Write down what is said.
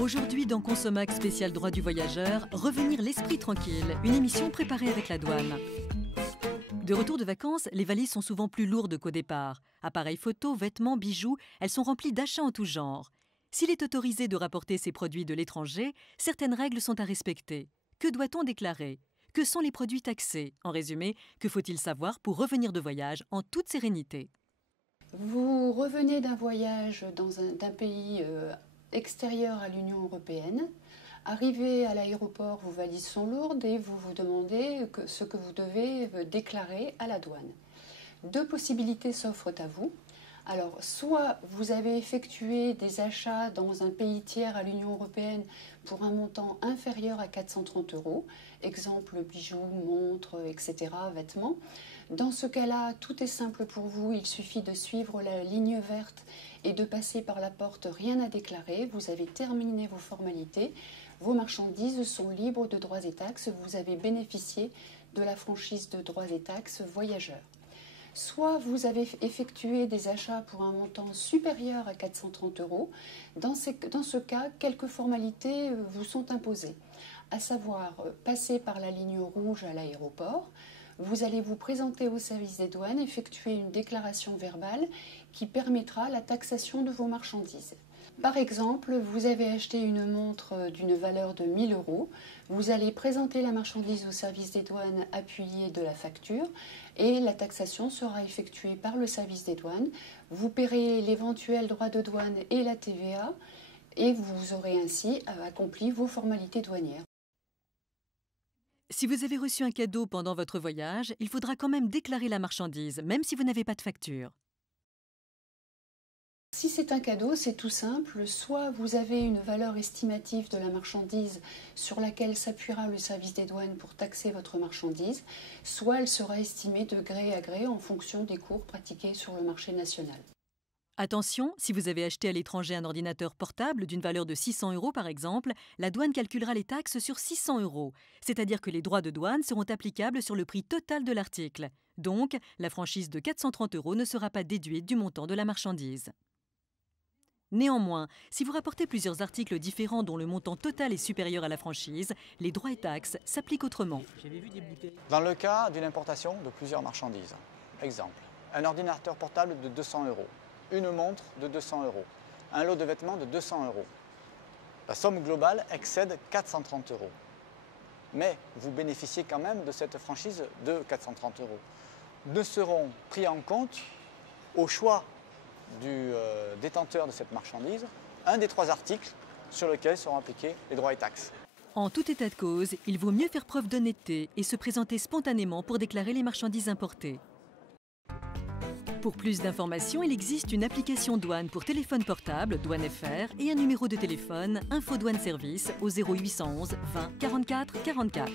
Aujourd'hui, dans Consommax spécial droit du voyageur, revenir l'esprit tranquille, une émission préparée avec la douane. De retour de vacances, les valises sont souvent plus lourdes qu'au départ. Appareils photos, vêtements, bijoux, elles sont remplies d'achats en tout genre. S'il est autorisé de rapporter ces produits de l'étranger, certaines règles sont à respecter. Que doit-on déclarer? Que sont les produits taxés? En résumé, que faut-il savoir pour revenir de voyage en toute sérénité? Vous revenez d'un voyage d'un pays extérieur à l'Union européenne. Arrivé à l'aéroport, vos valises sont lourdes et vous vous demandez ce que vous devez déclarer à la douane. Deux possibilités s'offrent à vous. Alors, soit vous avez effectué des achats dans un pays tiers à l'Union européenne pour un montant inférieur à 430 €, exemple bijoux, montres, etc., vêtements. Dans ce cas-là, tout est simple pour vous, il suffit de suivre la ligne verte et de passer par la porte rien à déclarer. Vous avez terminé vos formalités, vos marchandises sont libres de droits et taxes, vous avez bénéficié de la franchise de droits et taxes voyageurs. Soit vous avez effectué des achats pour un montant supérieur à 430 €. Dans ce cas, quelques formalités vous sont imposées, à savoir passer par la ligne rouge à l'aéroport. Vous allez vous présenter au service des douanes, effectuer une déclaration verbale qui permettra la taxation de vos marchandises. Par exemple, vous avez acheté une montre d'une valeur de 1 000 €. Vous allez présenter la marchandise au service des douanes appuyé de la facture et la taxation sera effectuée par le service des douanes. Vous paierez l'éventuel droit de douane et la TVA et vous aurez ainsi accompli vos formalités douanières. Si vous avez reçu un cadeau pendant votre voyage, il faudra quand même déclarer la marchandise, même si vous n'avez pas de facture. Si c'est un cadeau, c'est tout simple. Soit vous avez une valeur estimative de la marchandise sur laquelle s'appuiera le service des douanes pour taxer votre marchandise, soit elle sera estimée de gré à gré en fonction des cours pratiqués sur le marché national. Attention, si vous avez acheté à l'étranger un ordinateur portable d'une valeur de 600 € par exemple, la douane calculera les taxes sur 600 €, c'est-à-dire que les droits de douane seront applicables sur le prix total de l'article. Donc, la franchise de 430 € ne sera pas déduite du montant de la marchandise. Néanmoins, si vous rapportez plusieurs articles différents dont le montant total est supérieur à la franchise, les droits et taxes s'appliquent autrement. Dans le cas d'une importation de plusieurs marchandises, exemple, un ordinateur portable de 200 €, une montre de 200 €, un lot de vêtements de 200 €. La somme globale excède 430 €. Mais vous bénéficiez quand même de cette franchise de 430 €. Ne seront pris en compte au choix du détenteur de cette marchandise un des trois articles sur lesquels seront appliqués les droits et taxes. En tout état de cause, il vaut mieux faire preuve d'honnêteté et se présenter spontanément pour déclarer les marchandises importées. Pour plus d'informations, il existe une application douane pour téléphone portable, Douane FR, et un numéro de téléphone, Info Douane Service, au 0811 20 44 44.